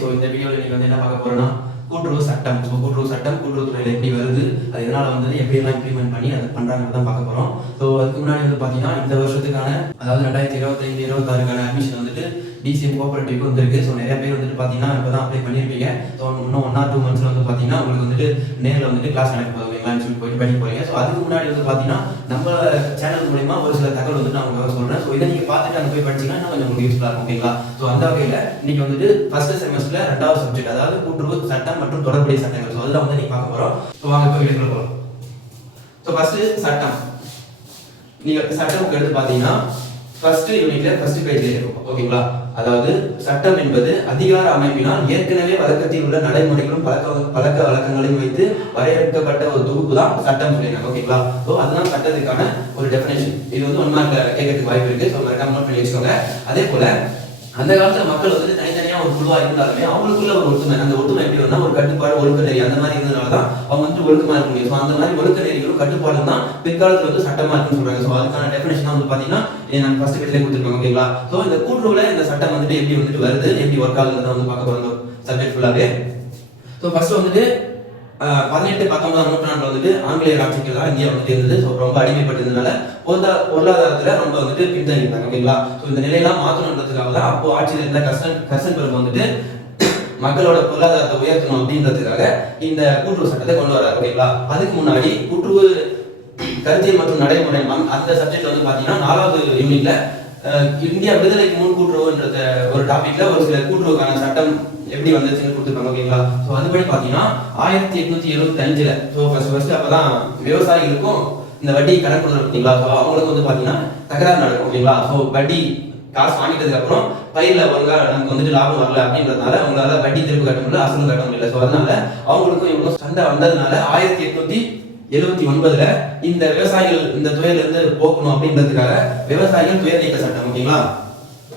So இந்த வீடியோவில் இன்னைக்கு வந்து என்ன பார்க்க போறோம்னா கூட்டுறவு சட்டம். ஸோ கூட்டுறவு சட்டம் கூட்டுறவுத்துறையில் எப்படி வருது அது எதனால் வந்து எப்படியெல்லாம் இம்ப்ளிமெண்ட் பண்ணி அதை பண்ணுறாங்க தான் பார்க்க போகிறோம் ஸோ அதுக்கு முன்னாடி வந்து பார்த்தீங்கன்னா இந்த வருஷத்துக்கான அதாவது ரெண்டாயிரத்தி இருபத்தைந்து இருபத்தாறுக்கான அட்மிஷன் வந்துட்டு டிசிஎம் கோஆபரேட்டிவ் வந்திருக்கு. ஸோ நிறைய பேர் வந்துட்டு பார்த்தீங்கன்னா இப்போ தான் அப்ளை பண்ணியிருப்பீங்க ஸோ இன்னும் ஒன் ஆர் டூ மந்த்ஸில் வந்து பார்த்தீங்கன்னா உங்களுக்கு வந்துட்டு நேரில் வந்துட்டு கிளாஸ் நடக்க போகுது. எல்லாம் சொல்லி போயிட்டு படிக்க போறீங்க. ஸோ அதுக்கு முன்னாடி வந்து பார்த்தீங்கன்னா நம்ம சேனல் மூலிமா ஒரு சில தகவல் வந்துட்டு நான் உங்களுக்கு சொல்கிறேன் ஸோ இதை நீங்கள் பார்த்துட்டு அங்கே போய் படிச்சீங்கன்னா கொஞ்சம் உங்களுக்கு யூஸ்ஃபுல்லாக இருக்கும். ஓகேங்களா ஸோ அந்த வகையில் இன்னைக்கு வந்துட்டு ஃபர்ஸ்ட் செமஸ்டர்ல ரெண்டாவது சப்ஜெக்ட் அதாவது கூட்டுறவு சட்டம் மற்றும் தொடர்புடைய சட்டங்கள். ஸோ அதில் வந்து நீங்கள் பார்க்க போகிறோம் ஸோ வாங்க இப்போ வீடியோக்குள்ள போகிறோம் ஸோ ஃபர்ஸ்ட் சட்டம். நீங்கள் சட்டம் எடுத்து பார்த்தீங்கன்னா ஃபர்ஸ்ட் யூனிட்ல ஃபர்ஸ்ட் பேஜ் இருக்கும். ஓகேங்களா அதாவது சட்டம் என்பது அதிகார அமைப்பினால் ஏற்கனவே வழக்கத்தில் உள்ள நடைமுறைகளும் பழக்க பழக்க வழக்கங்களையும் வைத்து வரையறுக்கப்பட்ட ஒரு தொகுப்பு தான் சட்டம் சொல்லிடுறாங்க ஓகேங்களா ஸோ அதுதான் சட்டத்துக்கான ஒரு டெஃபினேஷன் இது வந்து ஒன் மார்க் கேட்கறதுக்கு வாய்ப்பு இருக்கு. ஸோ மறக்காம நோட் பண்ணி வச்சுக்கோங்க. அதே போல அந்த காலத்துல மக்கள் வந்து தனித்தனியா ஒரு குழுவா இருந்தாலுமே அவங்களுக்குள்ள ஒரு ஒற்றுமை. அந்த ஒற்றுமை எப்படி வரும்னா ஒரு கட்டுப்பாடு ஒழுக்க நெறி அந்த மாதிரி இருந்ததுனால தான் அவங்க வந்து ஒழுக்கமா இருக்க முடியும். ஸோ அந்த மாதிரி ஒழுக்க நெறிகளும் கட்டுப்பாடும் தான் பிற்காலத்தில் வந்து சட்டமா இருக்குன்னு சொல்றாங்க. ஸோ அதுக்கான டெஃபினேஷன் வந்து பாத்தீங்கன்னா நான் ஃபர்ஸ்ட் பேஜ்லேயே கொடுத்துருக்கோம் ஓகேங்களா ஸோ இந்த கூட்டுறவுல இந்த சட்டம் வந்துட்டு எப்படி வந்துட்டு வருது எப்படி ஒர்க் ஆகுதுன்னு வந்து பார்க்க போறோம். சப்ஜெக்ட் ஃபுல்லாவே ஸோ ஃபர்ஸ்ட் வந்துட்டு பதினெட்டு பத்தொன்பதாம் நூற்றாண்டு வந்துட்டு ஆங்கிலேயர் ஆட்சிக்கு தான் இந்தியா வந்துட்டு இருந்தது ஸோ ரொம்ப அடிமைப்பட்டதுனால பொருளா பொருளாதாரத்தில் ரொம்ப வந்துட்டு பின்தங்கி இருந்தாங்க ஓகேங்களா? ஸோ இந்த நிலையெல்லாம் மாற்றணுன்றதுக்காக தான் அப்போ ஆட்சியில் இருந்த கர்சன் கர்சன் பிரபு வந்துட்டு மக்களோட பொருளாதாரத்தை உயர்த்தணும் அப்படின்றதுக்காக இந்த கூட்டுறவு சட்டத்தை கொண்டு வராரு ஓகேங்களா? அதுக்கு முன்னாடி கூட்டுறவு கருத்தியல் மற்றும் நடைமுறை அந்த- அந்த சப்ஜெக்ட் வந்து பார்த்தீங்கன்னா நாலாவது யூனிட்ல இந்தியா விடுதலைக்கு முன் கூட்டுறவுன்றத ஒரு டாபிக்ல ஒரு சில கூட்டுறவுக்கான சட்டம் எப்படி வந்துச்சுன்னு கொடுத்துருக்காங்க ஓகேங்களா ஸோ அதுபடி பார்த்தீங்கன்னா ஆயிரத்தி எட்நூத்தி எழுபத்தி அஞ்சுல ஸோ ஃபர்ஸ்ட் ஃபர்ஸ்ட் அப்பதான் விவசாயிகளுக்கும் இந்த வட்டி கணக்கு கொடுக்குறது பார்த்தீங்களா ஸோ அவங்களுக்கு வந்து பார்த்தீங்கன்னா தகராறு நடக்கும் ஓகேங்களா ஸோ வட்டி காசு வாங்கிட்டதுக்கு அப்புறம் பயிரில் ஒழுங்கா நமக்கு வந்துட்டு லாபம் வரல அப்படின்றதுனால அவங்களால வட்டி திருப்பி கட்ட முடியல அசலும் கட்ட முடியல. ஸோ அதனால அவங்களுக்கும் இவ்வளோ சண்டை வந்ததுனால ஆயிரத்தி எட்நூத்தி எழுபத்தி ஒன்பதுல இந்த விவசாயிகள் இந்த துறையில இருந்து போக்கணும் அப்படின்றதுக்காக விவசாயிகள் துயர் நீக்க சட்டம் ஓகேங்களா?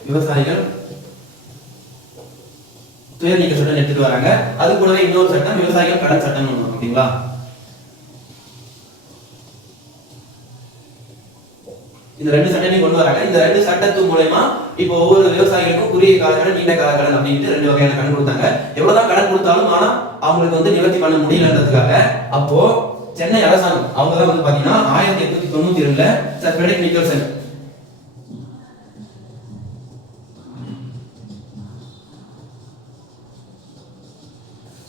விவசாயிகள் துயர் நீக்க சட்டம் எடுத்துட்டு வராங்க. அது கூடவே இன்னொரு சட்டம் விவசாயிகள் கடன் சட்டம் ஓகேங்களா? இந்த ரெண்டு சட்டத்தையும் கொண்டு வராங்க. இந்த ரெண்டு சட்டத்து மூலயமா இப்போ ஒவ்வொரு விவசாயிகளுக்கும் குறுகிய கால கடன் நீண்ட கால கடன் அப்படின்ட்டு ரெண்டு வகையான கடன் கொடுத்தாங்க. எவ்வளவுதான் கடன் கொடுத்தாலும் ஆனா அவங்களுக்கு வந்து நிவர்த்தி பண்ண முடியலன்றதுக்காக அப்போ சென்னை அரசாங்கம் அவங்க தான் வந்து பாத்தீங்கன்னா ஆயிரத்தி எட்நூத்தி தொண்ணூத்தி ரெண்டுல சர் ஃபெடரிக் நிக்கல்சன்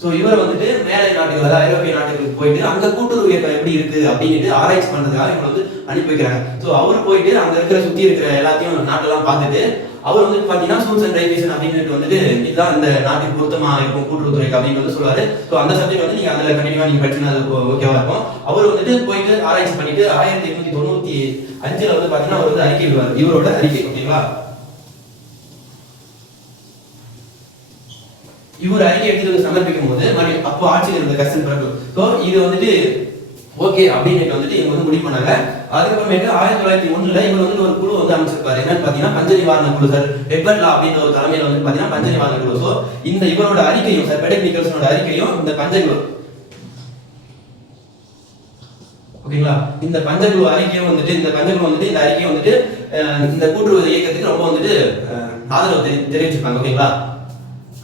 ஸோ இவர் வந்துட்டு மேலை நாட்டுகள் அதாவது ஐரோப்பிய நாட்டுகளுக்கு போயிட்டு அங்கே கூட்டுறவு இயக்கம் எப்படி இருக்கு அப்படின்ட்டு ஆராய்ச்சி பண்ணுறதுக்காக இவங்க வந்து அனுப்பி வைக்கிறாங்க. ஸோ அவர் போயிட்டு அங்கே இருக்கிற சுற்றி இருக்கிற எல்லாத்தையும் நாட்டெல்லாம் பார்த்துட்டு அவர் வந்து பார்த்தீங்கன்னா சூல்ஸ் அண்ட் ரைவேஷன் அப்படின்னு வந்துட்டு இதுதான் இந்த நாட்டுக்கு பொருத்தமாக இருக்கும் கூட்டுறவுத்துறைக்கு அப்படின்னு வந்து சொல்லுவார். ஸோ அந்த சப்ஜெக்ட் வந்து நீங்கள் அதில் கண்டிப்பா நீங்கள் படிச்சுன்னா அது ஓகேவா இருக்கும். அவர் வந்துட்டு போயிட்டு ஆராய்ச்சி பண்ணிட்டு ஆயிரத்தி எட்நூத்தி தொண்ணூற்றி அஞ்சில் வந்து பார்த்தீங்கன்னா அவர் வந்து அறிக்கை இவரோட அறிக்கை ஓகேங்களா இவர் அறிக்கை எடுத்து சமர்ப்பிக்கும் போது அப்போ ஆட்சியில் இருந்த கஷ்டம் பிறகு ஸோ இது வந்துட்டு ஓகே அப்படின்னு வந்துட்டு இவங்க வந்து முடிவு பண்ணாங்க. அதுக்கப்புறமேட்டு ஆயிரத்தி தொள்ளாயிரத்தி ஒண்ணுல இவர் வந்து ஒரு குழு வந்து அமைச்சிருப்பாரு. என்னன்னு பாத்தீங்கன்னா பஞ்ச நிவாரண குழு சார் எட்வர்ட் அப்படின்ற ஒரு தலைமையில வந்து பாத்தீங்கன்னா பஞ்ச நிவாரண குழு. ஸோ இந்த இவரோட அறிக்கையும் சார் பெடக் நிக்கல்சனோட அறிக்கையும் இந்த பஞ்சகுழு ஓகேங்களா இந்த பஞ்சகுழு அறிக்கையும் வந்துட்டு இந்த பஞ்சகுழு வந்துட்டு இந்த அறிக்கையும் வந்துட்டு அஹ், இந்த கூட்டுறவு இயக்கத்துக்கு ரொம்ப வந்துட்டு அஹ், ஆதரவு தெரி- தெரிவிச்சிருப்பாங்க ஓகேங்களா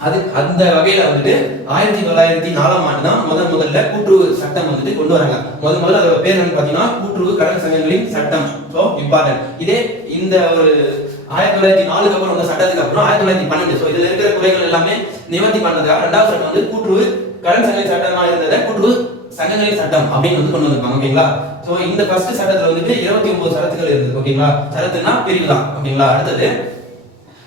அது அந்த வகையில வந்துட்டு ஆயிரத்தி தொள்ளாயிரத்தி நாலாம் ஆண்டு தான் முதல் முதல்ல கூட்டுறவு சட்டம் வந்துட்டு கொண்டு வராங்க. முதல் முதல்ல அதோட பேர் என்னன்னு பாத்தீங்கன்னா கூட்டுறவு கடன் சங்கங்களின் சட்டம். ஸோ இம்பார்ட்டன்ட் இதே இந்த ஒரு ஆயிரத்தி தொள்ளாயிரத்தி நாலுக்கு அப்புறம் வந்த சட்டத்துக்கு அப்புறம் ஆயிரத்தி தொள்ளாயிரத்தி பன்னெண்டு. ஸோ இதுல இருக்கிற குறைகள் எல்லாமே நிவர்த்தி பண்ணதுக்காக ரெண்டாவது சட்டம் வந்து கூட்டுறவு கடன் சங்கங்களின் சட்டமா இருந்ததை கூட்டுறவு சங்கங்களின் சட்டம் அப்படின்னு வந்து கொண்டு வந்திருப்பாங்க ஓகேங்களா? ஸோ இந்த ஃபர்ஸ்ட் சட்டத்துல வந்துட்டு இருபத்தி ஒன்பது சரத்துகள் இருந்தது. ஓகேங்களா? சரத்துனா பிரிவு தான். ஓகேங்களா? அடுத்தது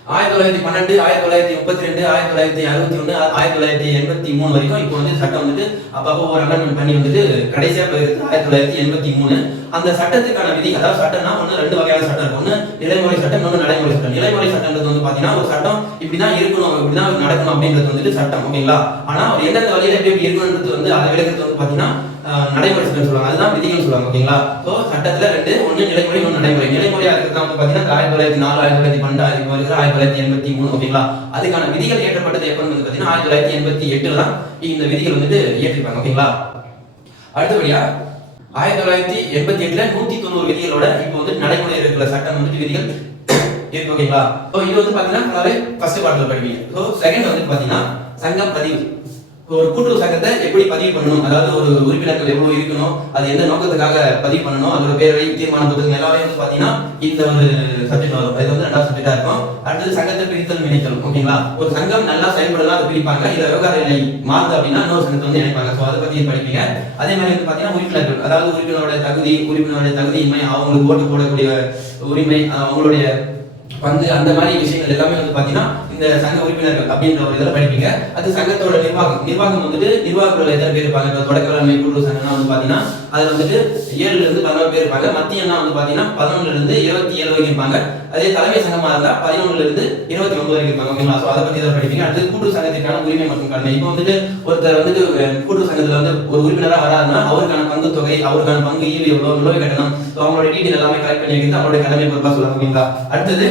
ஆயிரத்தி தொள்ளாயிரத்தி பன்னெண்டு ஆயிரத்தி தொள்ளாயிரத்தி முப்பத்தி ரெண்டு ஆயிரத்தி தொள்ளாயிரத்தி அறுபத்தி ஒன்று ஆயிரத்தி தொள்ளாயிரத்தி எண்பத்தி மூணு வரைக்கும் இப்போ வந்து சட்டம் வந்துட்டு அப்பப்போ ஒரு அமெண்ட்மெண்ட் பண்ணி வந்துட்டு கடைசியாக போயிருக்கு. ஆயிரத்தி தொள்ளாயிரத்தி எண்பத்தி மூணு. அந்த சட்டத்துக்கான விதி அதாவது சட்டம்னா ஒன்று ரெண்டு வகையான சட்டம் இருக்கும் ஒன்று நிலைமுறை சட்டம் இன்னொன்று நடைமுறை சட்டம். நிலைமுறை சட்டம்ன்றது வந்து பார்த்தீங்கன்னா ஒரு சட்டம் இப்படி தான் இருக்கணும் இப்படிதான் நடக்கணும் அப்படின்றது வந்துட்டு சட்டம் ஓகேங்களா? ஆனால் எந்தெந்த வழியில் எப்படி எப்படி இருக்கணுன்றது வந்து அதை விளக்கிறது வந்து பார்த்தீங்கன்னா நடைமுறை சட்டம் சொல்லுவாங்க. அதுதான் விதிகள் சொல்லுவாங்க ஓகேங்களா? ஸோ சட்டத்தில் ரெண்டு ஒன்று நிலைமுறை ஒன்று நடைமுறை. நிலைமுறையாக இருக்கிறது வந்து பாத்தீங்கன்னா ஆயிரத்தி தொள்ளாயிரத்தி நாலு ஆயிரத்தி தொள்ளாயிரத்தி பன்னெண்டு ஆயிரத்தி தொள்ளாயிரத்தி ஆயிரத்தி தொள்ளாயிரத்தி எண்பத்தி மூணு ஓகேங்களா? அதுக்கான விதிகள் ஏற்றப்பட்டது எப்போ வந்து பார்த்தீங்கன்னா ஆயிரத்தி தொள்ளாயிரத்தி எண்பத்தி எட்டில் தான் இந்த விதிகள் வந்துட்டு ஏற்றிருப்பாங்க ஓகேங்களா? அடுத்தபடியா ஆயிரத்தி தொள்ளாயிரத்தி எண்பத்தி எட்டுல நூத்தி தொண்ணூறு விதிகளோட இப்போ வந்து நடைமுறை இருக்கிற சட்டம் வந்துட்டு விதிகள் இருக்கு ஓகேங்களா? ஸோ இது வந்து பார்த்தீங்கன்னா ஃபர்ஸ்ட் பாட்டில் படிப்பீங்க. ஸோ செகண்ட் வந்து பார்த்தீங்கன்னா சங்கம் பதிவு. ஒரு கூட்டுறவு சங்கத்தை எப்படி பதிவு பண்ணணும்? அதாவது ஒரு உறுப்பினர்கள் எவ்வளவு இருக்கணும்? அது எந்த நோக்கத்துக்காக பதிவு பண்ணணும்? அதோட பேரவை தீர்மானம் புத்தகம் எல்லாமே வந்து பாத்தீங்கன்னா இந்த ஒரு சப்ஜெக்ட் வரும். இது வந்து ரெண்டாவது சப்ஜெக்டா இருக்கும். அடுத்தது சங்கத்தை பிரித்தல் இணைத்தல் ஓகேங்களா? ஒரு சங்கம் நல்லா செயல்படலாம் அதை பிரிப்பாங்க. இதை விவகார நிலை மாறுது அப்படின்னா இன்னொரு சங்கத்தை வந்து நினைப்பாங்க ஸோ அதை பத்தி படிப்பீங்க. அதே மாதிரி வந்து பாத்தீங்கன்னா உறுப்பினர்கள் அதாவது உறுப்பினரோட தகுதி உறுப்பினரோட தகுதியின்மை அவங்களுக்கு ஓட்டு போடக்கூடிய உரிமை அவங்களுடைய பங்கு அந்த மாதிரி விஷயங்கள் எல்லாமே வந்து பாத்தீங்கன்னா இந்த சங்க உறுப்பினர்கள் அப்படின்ற ஒரு இதில் படிப்பீங்க. அது சங்கத்தோட நிர்வாகம். நிர்வாகம் வந்துட்டு நிர்வாகத்தில் எத்தனை பேர் இருப்பாங்க? இப்போ தொடக்க வேளாண்மை கூட்டுறவு சங்கம்னா வந்து பார்த்தீங்கன்னா அதில் வந்துட்டு ஏழுல இருந்து பதினோரு பேர் இருப்பாங்க. மத்தியம்னா வந்து பார்த்தீங்கன்னா பதினொன்னுல இருந்து இருபத்தி ஏழு வரைக்கும் இருப்பாங்க. அதே தலைமை சங்கமாக இருந்தால் பதினொன்னுல இருந்து இருபத்தி ஒன்பது வரைக்கும் இருப்பாங்க. ஓகேங்களா? ஸோ அதை பற்றி இதில் படிப்பீங்க. அடுத்து கூட்டுறவு சங்கத்திற்கான உரிமை மற்றும் கடமை. இப்போ வந்துட்டு ஒருத்தர் வந்துட்டு கூட்டுறவு சங்கத்தில் வந்து ஒரு உறுப்பினராக வராதுன்னா அவருக்கான பங்கு தொகை அவருக்கான பங்கு ஈவு எவ்வளோ எவ்வளோ கட்டணம் ஸோ அவங்களோட டீட்டெயில் எல்லாமே கலெக்ட் பண்ணி வைக்கிறது அவங்களோட கடமை பொறுப்பாக சொல்லுவாங்க. ஓகேங்களா? அடுத்தது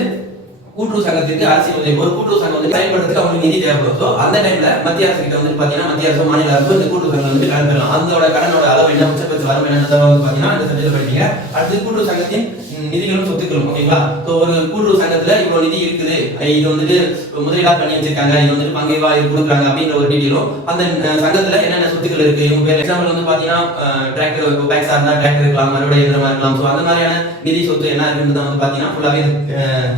கூட்டுறவு சங்கத்திற்கு அரசு உதவி ஒரு கூட்டுறவு சங்கம் வந்து செயல்படுறதுக்கு அவங்களுக்கு நிதி தேவைப்படும். ஸோ அந்த டைம்ல மத்திய அரசு கிட்ட வந்து பாத்தீங்கன்னா மத்திய அரசு மாநில அரசு இந்த கூட்டுறவு சங்கம் வந்து கடன் பெறலாம். அதோட கடனோட அளவு என்ன உச்சபட்ச வரம்பு என்னன்றதை வந்து பாத்தீங்கன்னா இந்த சப்ஜெக்ட் படிப்பீங்க. அடுத்து கூட்டுறவு சங்கத்தின் நிதிகளும் சொத்துக்களும் ஓகேங்களா? ஸோ ஒரு கூட்டுறவு சங்கத்துல இவ்வளவு நிதி இருக்குது. இது வந்துட்டு முதலீடா பண்ணி வச்சிருக்காங்க. இது வந்துட்டு பங்கை இது கொடுக்குறாங்க அப்படின்ற ஒரு டீட்டெயிலும் அந்த சங்கத்துல என்னென்ன சொத்துக்கள் இருக்கு? இவங்க பேர் எக்ஸாம்பிள் வந்து பாத்தீங்கன்னா டிராக்டர் இப்போ பேக் சார்ந்தா டிராக்டர் இருக்கலாம் மறுபடியும் இயந்திரமா இருக்கலாம். ஸோ அந்த மாதிரியான நிதி சொத்து என்ன இருக்குன்றது வந்து பாத்தீங்கன்னா ஃபுல்லாவே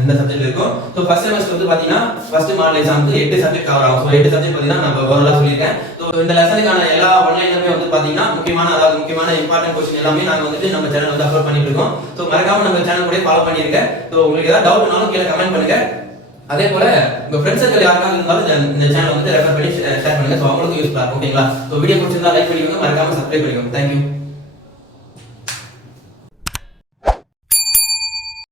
இந்த சப்ஜெக்ட் இருக்கும். ஸோ ஃபர்ஸ்ட் செமஸ்டர் வந்து பாத்தீங்கன்னா ஃபர்ஸ்ட் மாடல் எக்ஸாமுக்கு எட்டு சப்ஜெக்ட் கவர் ஆகும். ஸோ எட்டு சப்ஜெக்ட் பாத்தீங்கன்னா நம்ம ஓரளவு சொல்லியிருக்கேன். ஸோ இந்த லெசனுக்கான எல்லா ஒன்லைனுமே வந்து பார்த்தீங்கன்னா முக்கியமான அதாவது முக்கியமான இம்பார்ட்டன்ட் கொஸ்டின் எல்லாமே நாங்கள் வந்துட்டு நம்ம சேனல் வந்து அப்லோட் பண்ணிட்டு இருக்கோம் ஸோ மறக்காம நம்ம சேனல் கூட ஃபாலோ பண்ணிருங்க. ஸோ உங்களுக்கு ஏதாவது டவுட்னாலும் கீழே கமெண்ட் பண்ணுங்க. அதே போல உங்க ஃப்ரெண்ட்ஸ் சர்க்கிள் யாருக்காவது இருந்தாலும் இந்த- இந்த சேனல் வந்து ரெஃபர் பண்ணி ஷேர் பண்ணுங்க. ஸோ அவங்களுக்கும் யூஸ்ஃபுல்லாக இருக்கும். ஓகேங்களா ஸோ வீடியோ பிடிச்சிருந்தா லைக் பண்ணிக்கோங்க. மறக்காம சப்ஸ்கிரைப் பண்ணிக்கோங்க. தேங்க்யூ